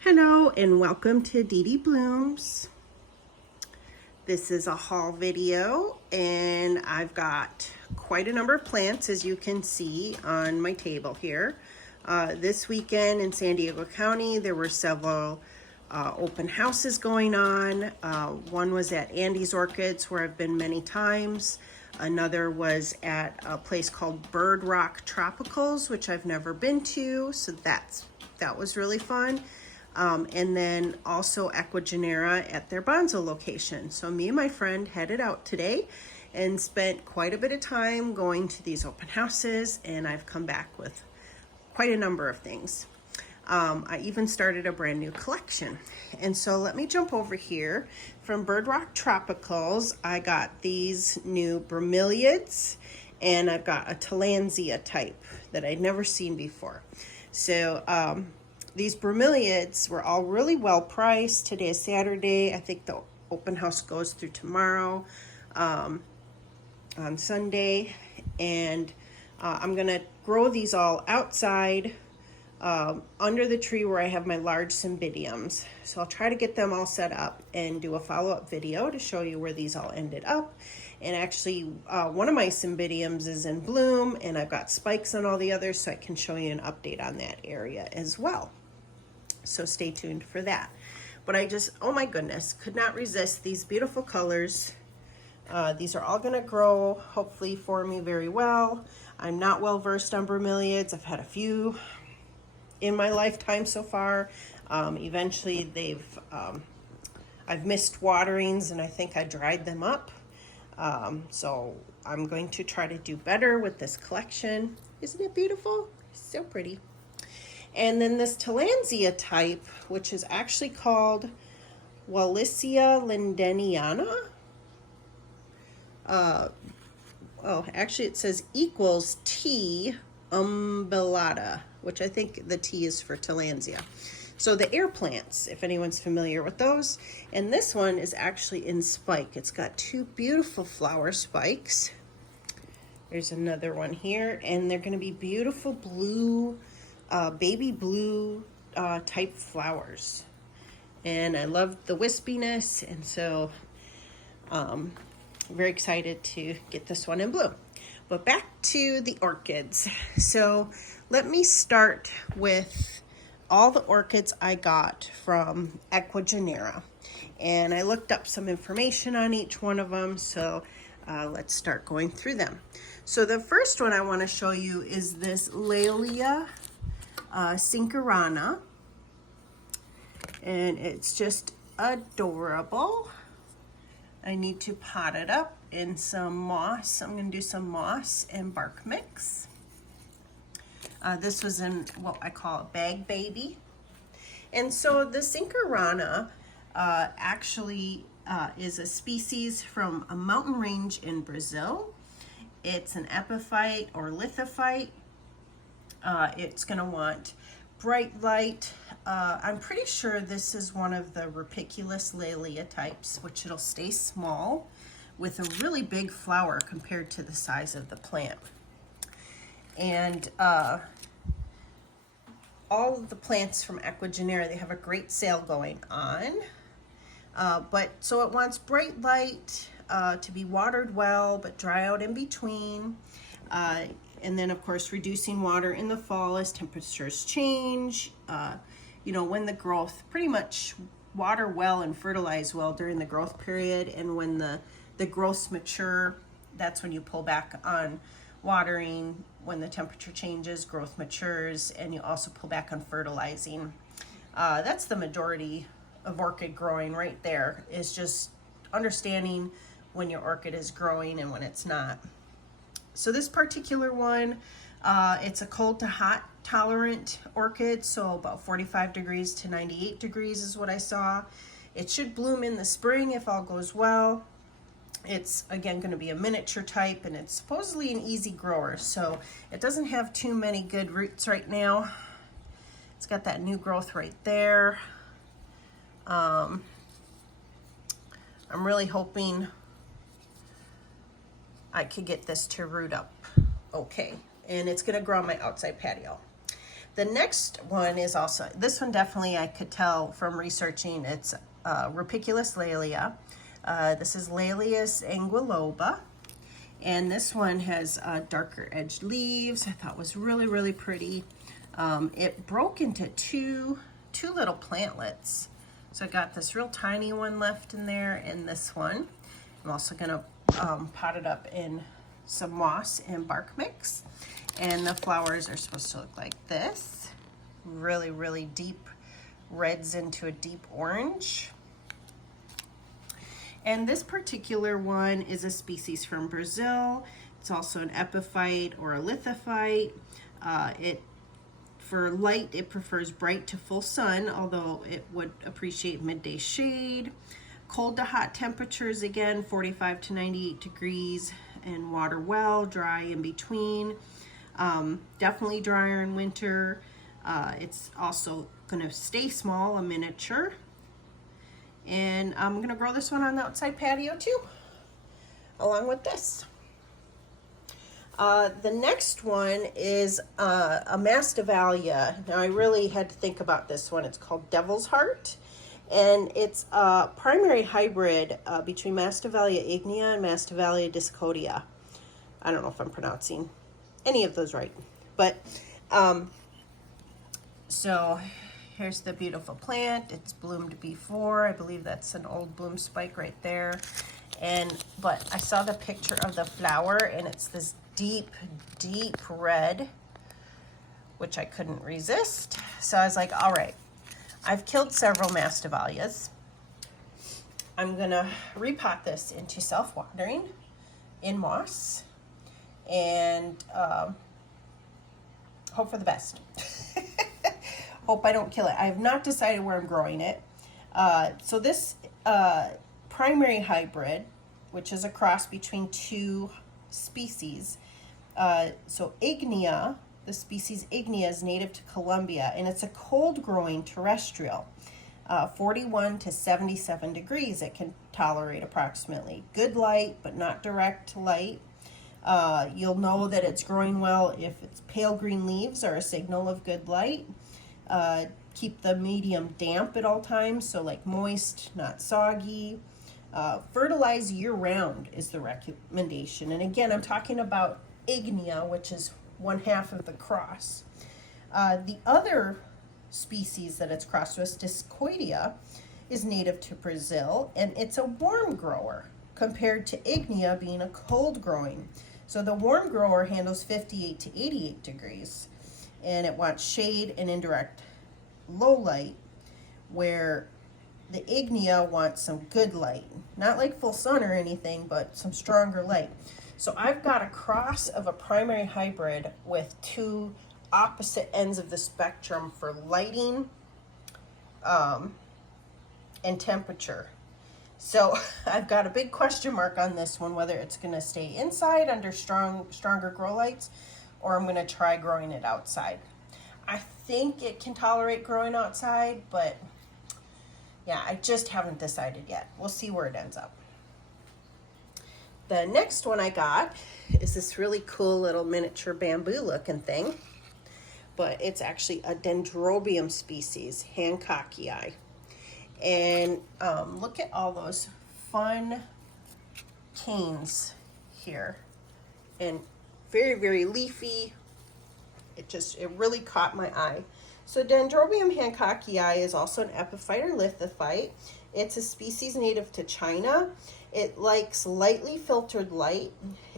Hello and welcome to Dee Dee Blooms. This is a haul video and I've got quite a number of plants, as you can see on my table here. This weekend in San Diego County there were several open houses going on. One was at Andy's Orchids, where I've been many times. Another was at a place called Bird Rock Tropicals, which I've never been to, so that was really fun. And then also Equa-Janeera at their Bonzo location. So me and my friend headed out today and spent quite a bit of time going to these open houses, and I've come back with quite a number of things. I even started a brand new collection. And so let me jump over here. From Bird Rock Tropicals, I got these new bromeliads, and I've got a Tillandsia type that I'd never seen before. So these bromeliads were all really well priced. Today is Saturday. I think the open house goes through tomorrow on Sunday. And I'm gonna grow these all outside under the tree where I have my large cymbidiums. So I'll try to get them all set up and do a follow-up video to show you where these all ended up. And actually one of my cymbidiums is in bloom, and I've got spikes on all the others, so I can show you an update on that area as well. So stay tuned for that. But I just, oh my goodness, could not resist these beautiful colors. These are all gonna grow hopefully for me very well. I'm not well versed on bromeliads. I've had a few in my lifetime so far. Eventually I've missed waterings, and I think I dried them up. So I'm going to try to do better with this collection. Isn't it beautiful? So pretty. And then this Tillandsia type, which is actually called Wallicia lindeniana. Actually it says equals T umbellata, which I think the T is for Tillandsia. So the air plants, if anyone's familiar with those. And this one is actually in spike. It's got two beautiful flower spikes. There's another one here, and they're gonna be beautiful blue, baby blue type flowers. And I love the wispiness, and so I'm very excited to get this one in bloom. But back to the orchids. So let me start with all the orchids I got from Equa-Janeera. And I looked up some information on each one of them, so let's start going through them. So the first one I want to show you is this Laelia sincorana, and it's just adorable. I need to pot it up in some moss. I'm going to do some moss and bark mix. This was in what I call a bag baby. And so the sincorana actually is a species from a mountain range in Brazil. It's an epiphyte or lithophyte. It's going to want bright light. I'm pretty sure this is one of the rapiculus Laelia types, which it'll stay small with a really big flower compared to the size of the plant. And all of the plants from Equa-Janeera, they have a great sale going on. So it wants bright light, to be watered well, but dry out in between. And then of course reducing water in the fall as temperatures change. You know, when the growth, pretty much water well and fertilize well during the growth period, and when the growths mature, that's when you pull back on watering. When the temperature changes, growth matures, and you also pull back on fertilizing. That's the majority of orchid growing right there, is just understanding when your orchid is growing and when it's not. So this particular one, it's a cold to hot tolerant orchid, so about 45 degrees to 98 degrees is what I saw. It should bloom in the spring if all goes well. It's again going to be a miniature type, and it's supposedly an easy grower, so it doesn't have too many good roots right now. It's got that new growth right there. I'm really hoping I could get this to root up okay, and it's going to grow on my outside patio. The next one is also, this one definitely I could tell from researching, it's Rupiculus Laelia. This is Laelius anguiloba. And this one has darker edged leaves. I thought was really, really pretty. It broke into two little plantlets. So I got this real tiny one left in there and this one. I'm also gonna pot it up in some moss and bark mix. And the flowers are supposed to look like this. Really, really deep reds into a deep orange. And this particular one is a species from Brazil. It's also an epiphyte or a lithophyte. For light, it prefers bright to full sun, although it would appreciate midday shade. Cold to hot temperatures, again, 45 to 98 degrees, and water well, dry in between. Definitely drier in winter. It's also gonna stay small, a miniature. And I'm gonna grow this one on the outside patio too, along with this. The next one is a Masdevallia. Now I really had to think about this one. It's called Devil's Heart, and it's a primary hybrid between Masdevallia ignea and Masdevallia discoidea. I don't know if I'm pronouncing any of those right, but so here's the beautiful plant. It's bloomed before. I believe that's an old bloom spike right there. But I saw the picture of the flower, and it's this deep, deep red, which I couldn't resist. So I was like, all right, I've killed several Masdevallias. I'm gonna repot this into self-watering in moss and hope for the best. Hope I don't kill it. I have not decided where I'm growing it. So this primary hybrid, which is a cross between two species. So ignea, the species ignea is native to Colombia, and it's a cold growing terrestrial. 41 to 77 degrees it can tolerate approximately. Good light, but not direct light. You'll know that it's growing well if its pale green leaves are a signal of good light. Keep the medium damp at all times, so like moist, not soggy. Fertilize year-round is the recommendation. And again, I'm talking about ignea, which is one half of the cross. The other species that it's crossed with, discoidea, is native to Brazil, and it's a warm grower compared to ignea being a cold growing. So the warm grower handles 58 to 88 degrees, and it wants shade and indirect low light, where the ignea wants some good light. Not like full sun or anything, but some stronger light. So I've got a cross of a primary hybrid with two opposite ends of the spectrum for lighting and temperature. So I've got a big question mark on this one, whether it's gonna stay inside under stronger grow lights, or I'm gonna try growing it outside. I think it can tolerate growing outside, but yeah, I just haven't decided yet. We'll see where it ends up. The next one I got is this really cool little miniature bamboo looking thing, but it's actually a Dendrobium species, hancockii. And look at all those fun canes here, and very, very leafy. It really caught my eye. So Dendrobium hancockii is also an epiphyte or lithophyte. It's a species native to China. It likes lightly filtered light.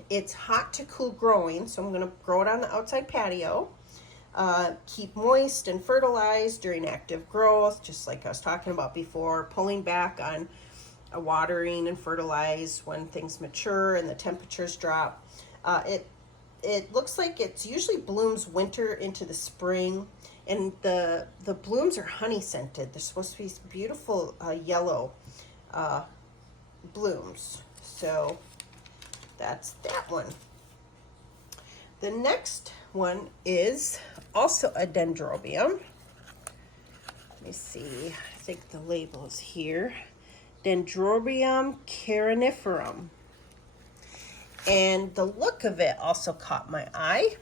It's hot to cool growing, so I'm gonna grow it on the outside patio. Keep moist and fertilized during active growth, just like I was talking about before, pulling back on watering and fertilize when things mature and the temperatures drop. It looks like it's usually blooms winter into the spring, and the blooms are honey scented. They're supposed to be beautiful yellow blooms. So that's that one. The next one is also a Dendrobium. Let me see, I think the label is here. Dendrobium cariniferum. And the look of it also caught my eye.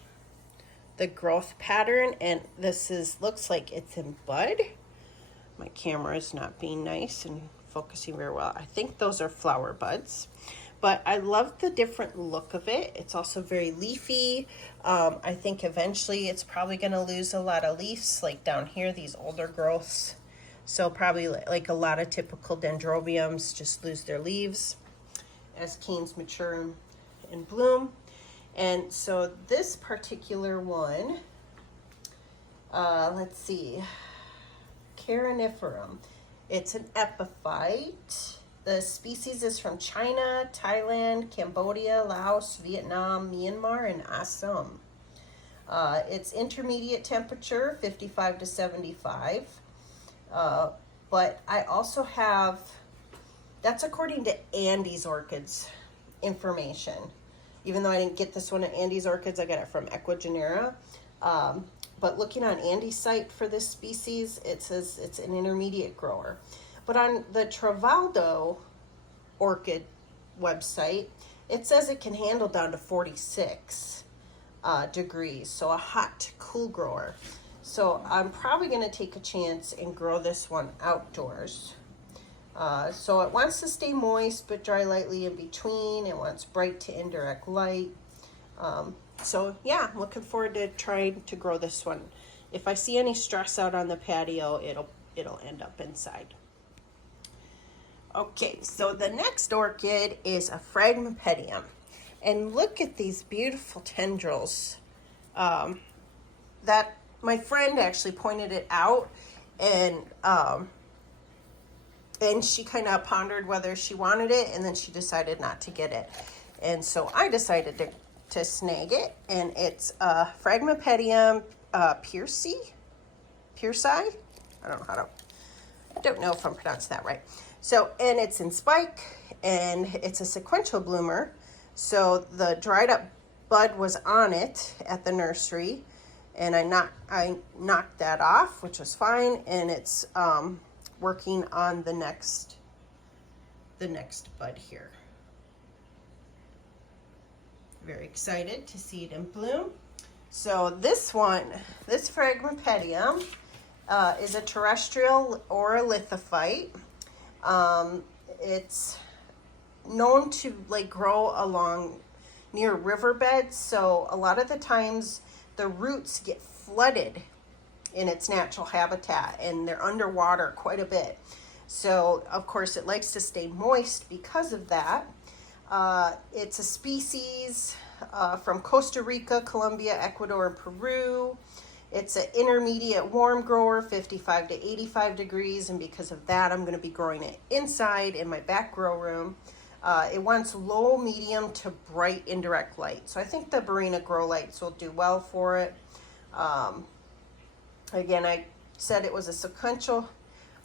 the growth pattern, and looks like it's in bud. My camera is not being nice and focusing very well. I think those are flower buds, but I love the different look of it. It's also very leafy. I think eventually it's probably going to lose a lot of leaves, like down here, these older growths. So probably like a lot of typical dendrobiums just lose their leaves as canes mature and bloom. And so this particular one, let's see, cariniferum. It's an epiphyte. The species is from China, Thailand, Cambodia, Laos, Vietnam, Myanmar, and Assam. It's intermediate temperature, 55 to 75. But I also have, that's according to Andy's Orchids information. Even though I didn't get this one at Andy's Orchids, I got it from Equa-Janeera. But looking on Andy's site for this species, it says it's an intermediate grower. But on the Travaldo orchid website, it says it can handle down to 46 degrees. So a hot, cool grower. So I'm probably going to take a chance and grow this one outdoors. So it wants to stay moist but dry lightly in between. It wants bright to indirect light. So yeah, I'm looking forward to trying to grow this one. If I see any stress out on the patio, it'll end up inside. Okay, so the next orchid is a Phragmipedium. And look at these beautiful tendrils. That my friend actually pointed it out, and she kind of pondered whether she wanted it, and then she decided not to get it. And so I decided to snag it, and it's Phragmipedium pearcei. I don't know if I'm pronouncing that right. So, and it's in spike, and it's a sequential bloomer. So the dried up bud was on it at the nursery, and I knocked that off, which was fine, and it's working on the next bud here. Very excited to see it in bloom. So this Phragmipedium is a terrestrial or a lithophyte. It's known to like grow along near riverbeds, so a lot of the times the roots get flooded in its natural habitat, and they're underwater quite a bit. So of course it likes to stay moist because of that. It's a species from Costa Rica, Colombia, Ecuador, and Peru. It's an intermediate warm grower, 55 to 85 degrees, and because of that, I'm going to be growing it inside in my back grow room. It wants low, medium to bright indirect light. So I think the Barina grow lights will do well for it. Again, I said it was a sequential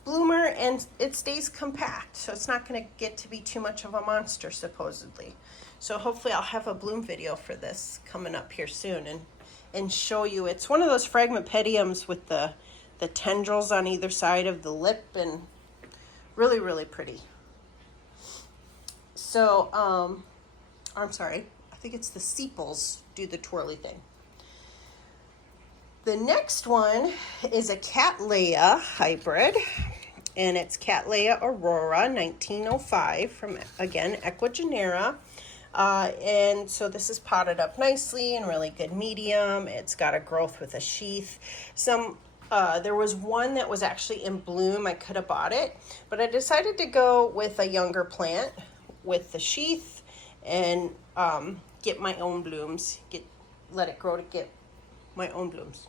bloomer, and it stays compact, so it's not going to get to be too much of a monster, supposedly. So hopefully I'll have a bloom video for this coming up here soon and show you. It's one of those Phragmipediums with the tendrils on either side of the lip, and really, really pretty. So, I'm sorry, I think it's the sepals do the twirly thing. The next one is a Cattleya hybrid, and it's Cattleya Aurora 1905 from, again, Equa-Janeera. And so this is potted up nicely in really good medium. It's got a growth with a sheath. There was one that was actually in bloom. I could have bought it, but I decided to go with a younger plant with the sheath and get my own blooms, let it grow to get my own blooms.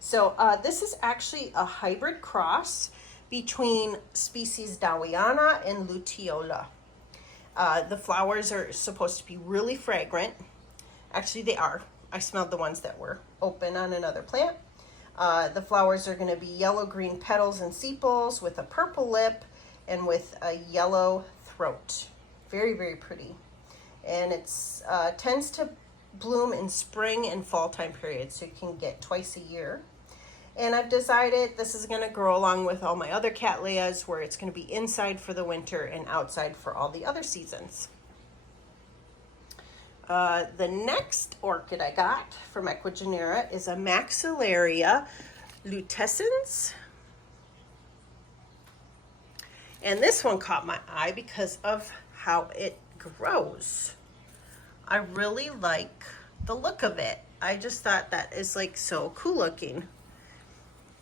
So this is actually a hybrid cross between species Dowiana and luteola. The flowers are supposed to be really fragrant. Actually, they are. I smelled the ones that were open on another plant. The flowers are going to be yellow-green petals and sepals with a purple lip and with a yellow throat. Very, very pretty. And it's tends to bloom in spring and fall time periods, so you can get twice a year. And I've decided this is going to grow along with all my other Cattleyas, where it's going to be inside for the winter and outside for all the other seasons. The next orchid I got from Equa-Janeera is a Maxillaria lutescens. And this one caught my eye because of how it grows. I really like the look of it. I just thought that is like so cool looking.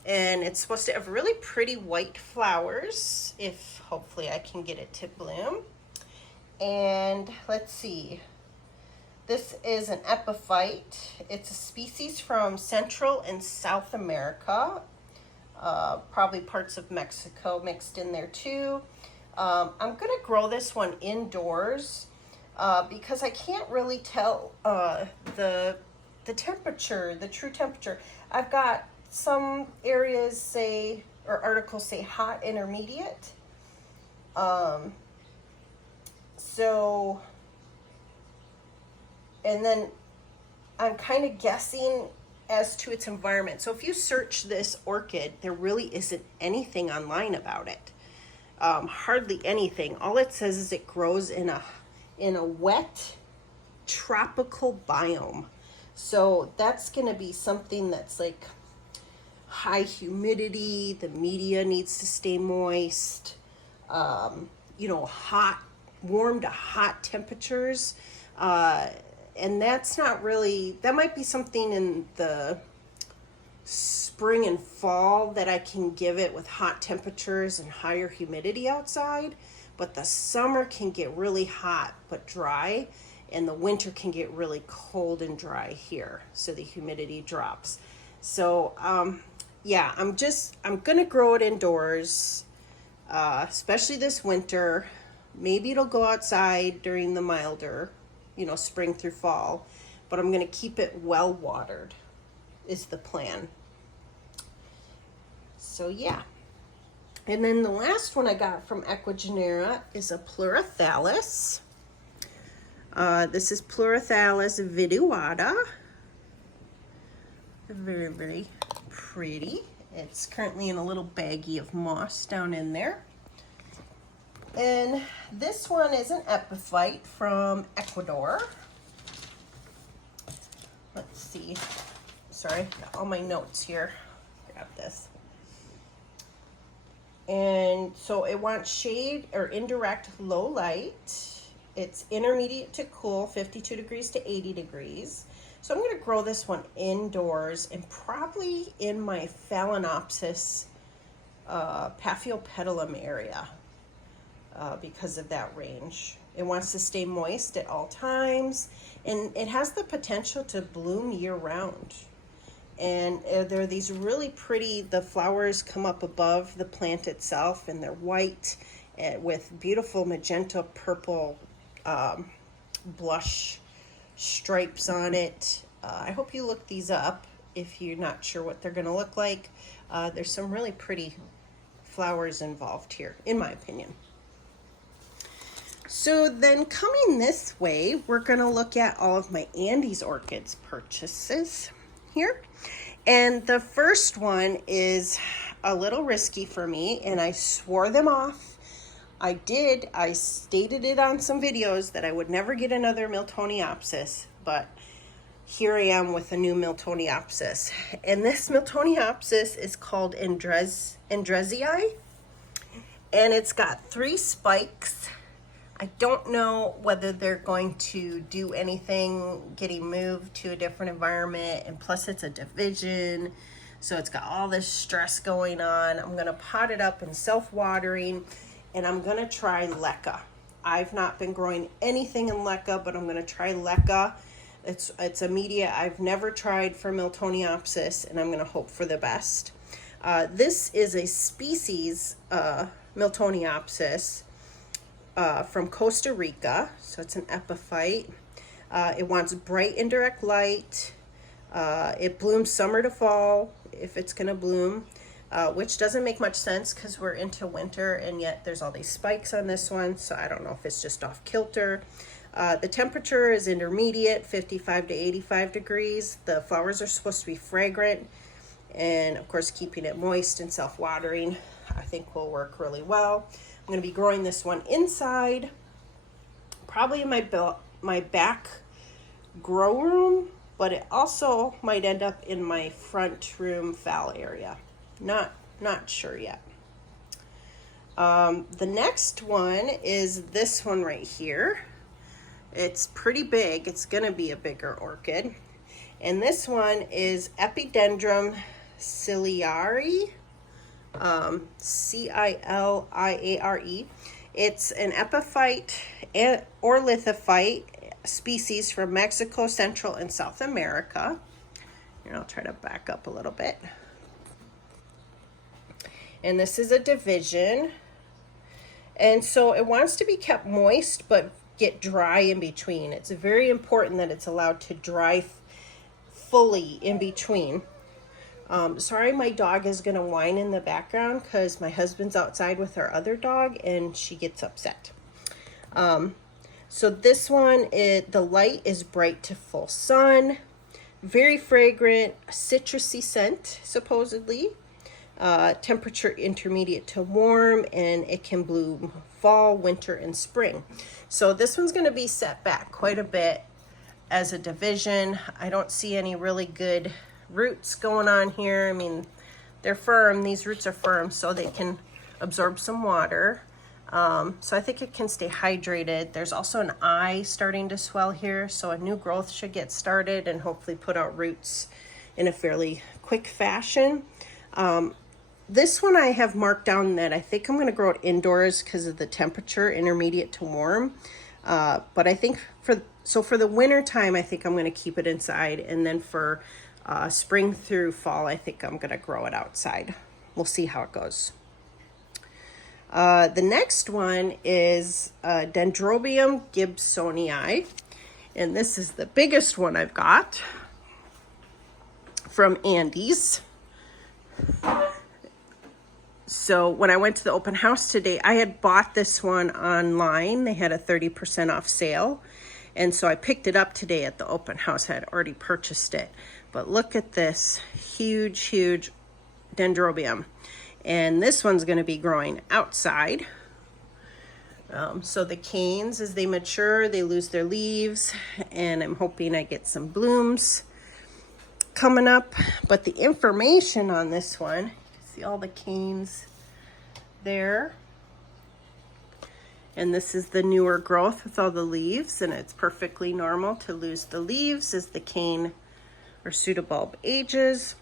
And it's supposed to have really pretty white flowers, if hopefully I can get it to bloom. And let's see. This is an epiphyte. It's a species from Central and South America. Probably parts of Mexico mixed in there too. I'm gonna grow this one indoors because I can't really tell the temperature, the true temperature. I've got some areas say, or articles say hot intermediate. So, and then I'm kind of guessing as to its environment. So if you search this orchid, there really isn't anything online about it. Hardly anything. All it says is it grows in a wet tropical biome. So that's going to be something that's like high humidity. The media needs to stay moist. You know, hot, warm to hot temperatures. And that's not really, that might be something in the spring and fall that I can give it with hot temperatures and higher humidity outside. But the summer can get really hot but dry, and the winter can get really cold and dry here. So the humidity drops. So yeah, I'm gonna grow it indoors, especially this winter. Maybe it'll go outside during the milder, you know, spring through fall, but I'm gonna keep it well watered is the plan. So yeah. And then the last one I got from Equa-Janeera is a Pleurothallis. This is Pleurothallis viduata. Very, very pretty. It's currently in a little baggie of moss down in there. And this one is an epiphyte from Ecuador. Let's see. Sorry, got all my notes here. Grab this. And so it wants shade or indirect low light. It's intermediate to cool, 52 degrees to 80 degrees. So I'm going to grow this one indoors and probably in my Phalaenopsis paphiopedilum area because of that range. It wants to stay moist at all times, and it has the potential to bloom year-round. And there are these really pretty, the flowers come up above the plant itself, and they're white with beautiful magenta purple blush stripes on it. I hope you look these up if you're not sure what they're going to look like. There's some really pretty flowers involved here, in my opinion. So then coming this way, we're going to look at all of my Andes orchids purchases here. And the first one is a little risky for me, and I swore them off. I stated it on some videos that I would never get another Miltoniopsis, but here I am with a new Miltoniopsis. And this Miltoniopsis is called endresii, and it's got 3 spikes. I don't know whether they're going to do anything getting moved to a different environment, and plus it's a division, so it's got all this stress going on. I'm gonna pot it up in self-watering, and I'm gonna try leca. I've not been growing anything in leca, but I'm gonna try leca. It's a media I've never tried for Miltoniopsis, and I'm gonna hope for the best. This is a species Miltoniopsis from Costa Rica, so it's an epiphyte. It wants bright indirect light. It blooms summer to fall, if it's gonna bloom, which doesn't make much sense because we're into winter, and yet there's all these spikes on this one, so I don't know if it's just off kilter. The temperature is intermediate, 55 to 85 degrees. The flowers are supposed to be fragrant, and of course keeping it moist and self-watering I think will work really well. I'm going to be growing this one inside, probably in my back grow room, but it also might end up in my front room fall area. Not sure yet. The next one is this one right here. It's pretty big. It's gonna be a bigger orchid. And this one is Epidendrum ciliare, C-I-L-I-A-R-E. It's an epiphyte or lithophyte species from Mexico, Central, and South America. Here, I'll try to back up a little bit. And this is a division. And so it wants to be kept moist, but get dry in between. It's very important that it's allowed to dry fully in between. Sorry, my dog is gonna whine in the background because my husband's outside with our other dog and she gets upset. So this one, the light is bright to full sun, very fragrant, citrusy scent, supposedly. Temperature intermediate to warm, and it can bloom fall, winter, and spring. So this one's going to be set back quite a bit as a division. I don't see any really good roots going on here. I mean, they're firm. These roots are firm, so they can absorb some water. So I think it can stay hydrated. There's also an eye starting to swell here, so a new growth should get started and hopefully put out roots in a fairly quick fashion. This one I have marked down that I think I'm going to grow it indoors because of the temperature, intermediate to warm. But I think for the winter time, I think I'm going to keep it inside. And then for spring through fall, I think I'm going to grow it outside. We'll see how it goes. The next one is Dendrobium gibsonii. And this is the biggest one I've got from Andy's. So when I went to the open house today, I had bought this one online. They had a 30% off sale. And so I picked it up today at the open house. I had already purchased it. But look at this huge, huge dendrobium. And this one's going to be growing outside. So the canes, as they mature, they lose their leaves. And I'm hoping I get some blooms coming up. But the information on this one, see all the canes there. And this is the newer growth with all the leaves, and it's perfectly normal to lose the leaves as the cane or pseudobulb ages.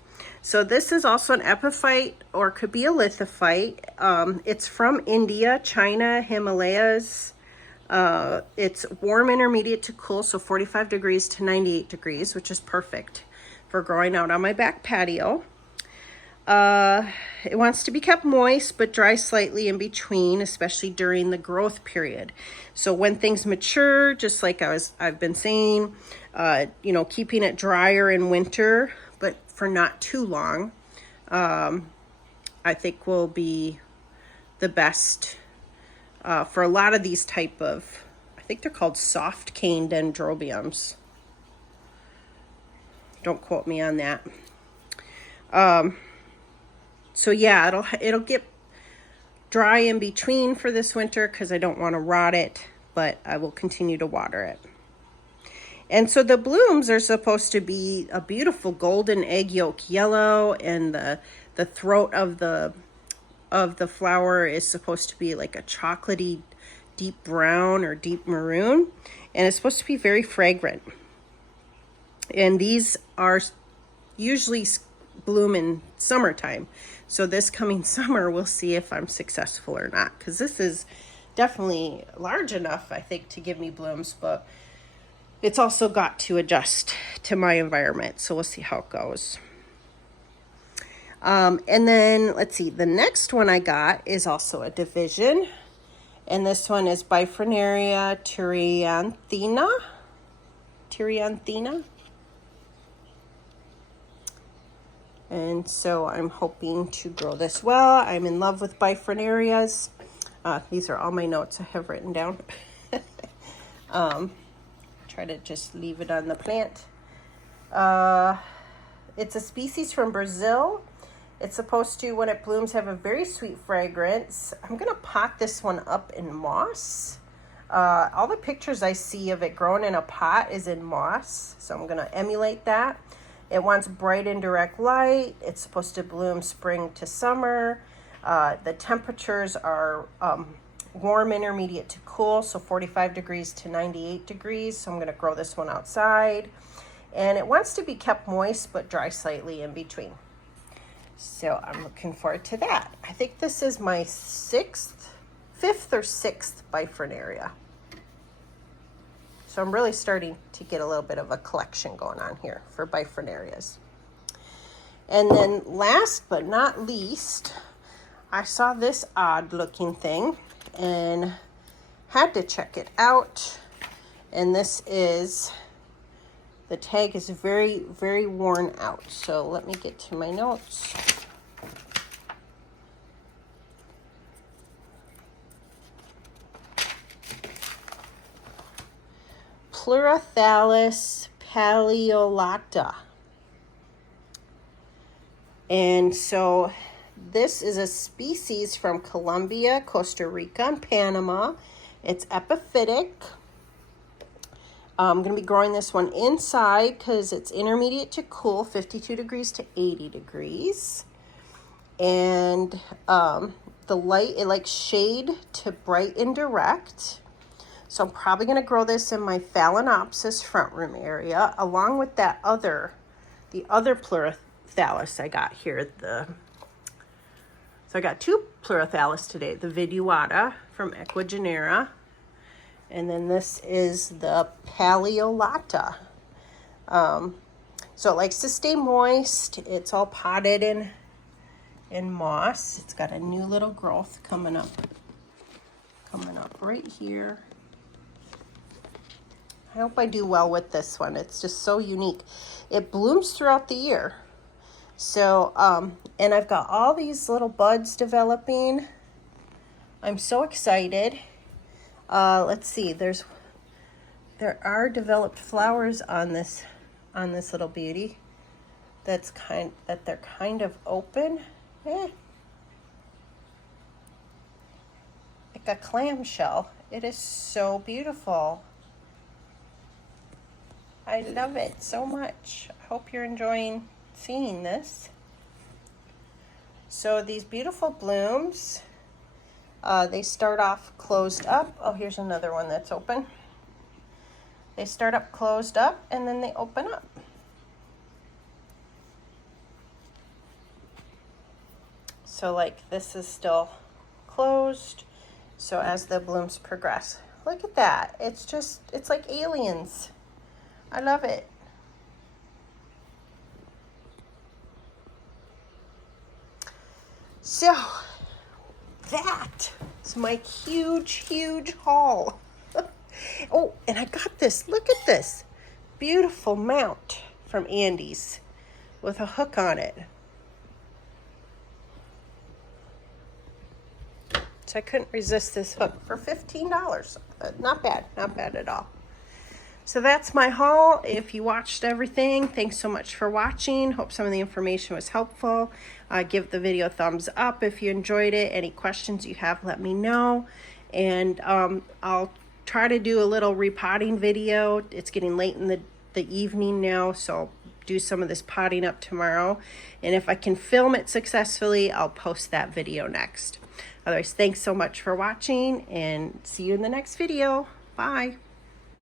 So this is also an epiphyte, or could be a lithophyte. It's from India, China, Himalayas. It's warm intermediate to cool, so 45 degrees to 98 degrees, which is perfect for growing out on my back patio. It wants to be kept moist but dry slightly in between, especially during the growth period. So when things mature, just like I've been saying, keeping it drier in winter, but for not too long, I think will be the best for a lot of these type of, I think they're called soft cane dendrobiums. Don't quote me on that. So yeah, it'll get dry in between for this winter because I don't want to rot it, but I will continue to water it. And so the blooms are supposed to be a beautiful golden egg yolk yellow, and the throat of the flower is supposed to be like a chocolatey deep brown or deep maroon, and it's supposed to be very fragrant. And these are usually bloom in summertime. So this coming summer, we'll see if I'm successful or not, because this is definitely large enough, I think, to give me blooms, but it's also got to adjust to my environment. So we'll see how it goes. And then let's see, the next one I got is also a division. And this one is Bifrenaria tyrianthina. And so I'm hoping to grow this well. I'm in love with Bifrenarias. These are all my notes I have written down. Try to just leave it on the plant. It's a species from Brazil. It's supposed to, when it blooms, have a very sweet fragrance. I'm going to pot this one up in moss All the pictures I see of it growing in a pot is in moss, so I'm gonna emulate that. It wants bright and direct light. It's supposed to bloom spring to summer. The temperatures are warm, intermediate to cool, so 45 degrees to 98 degrees. So I'm gonna grow this one outside. And it wants to be kept moist, but dry slightly in between. So I'm looking forward to that. I think this is my fifth or sixth Bifrenaria. So I'm really starting to get a little bit of a collection going on here for Bifrenarias. And then last but not least, I saw this odd looking thing and had to check it out. And this is, the tag is very, very worn out. So let me get to my notes. Pleurothallis palliolata. And so this is a species from Colombia, Costa Rica, and Panama. It's epiphytic. I'm going to be growing this one inside because it's intermediate to cool, 52 degrees to 80 degrees. And the light, it likes shade to bright and direct. So I'm probably going to grow this in my Phalaenopsis front room area, along with the other Pleurothallis I got here. So I got two Pleurothallis today, the viduata from Equa-Janeera, and then this is the palliolata. So it likes to stay moist. It's all potted in moss. It's got a new little growth coming up right here. I hope I do well with this one. It's just so unique. It blooms throughout the year. So, and I've got all these little buds developing. I'm so excited. Let's see, there are developed flowers on this little beauty. That they're kind of open. Like a clamshell. It is so beautiful. I love it so much. I hope you're enjoying seeing this. So these beautiful blooms, they start off closed up. Oh, here's another one that's open. They start up closed up and then they open up. So like this is still closed. So as the blooms progress, look at that. It's like aliens. I love it. So that is my huge, huge haul. Oh, and I got this. Look at this beautiful mount from Andy's with a hook on it. So I couldn't resist this hook for $15. Not bad, not bad at all. So that's my haul. If you watched everything, thanks so much for watching. Hope some of the information was helpful. Give the video a thumbs up if you enjoyed it. Any questions you have, let me know. And I'll try to do a little repotting video. It's getting late in the evening now, so I'll do some of this potting up tomorrow. And if I can film it successfully, I'll post that video next. Otherwise, thanks so much for watching and see you in the next video. Bye.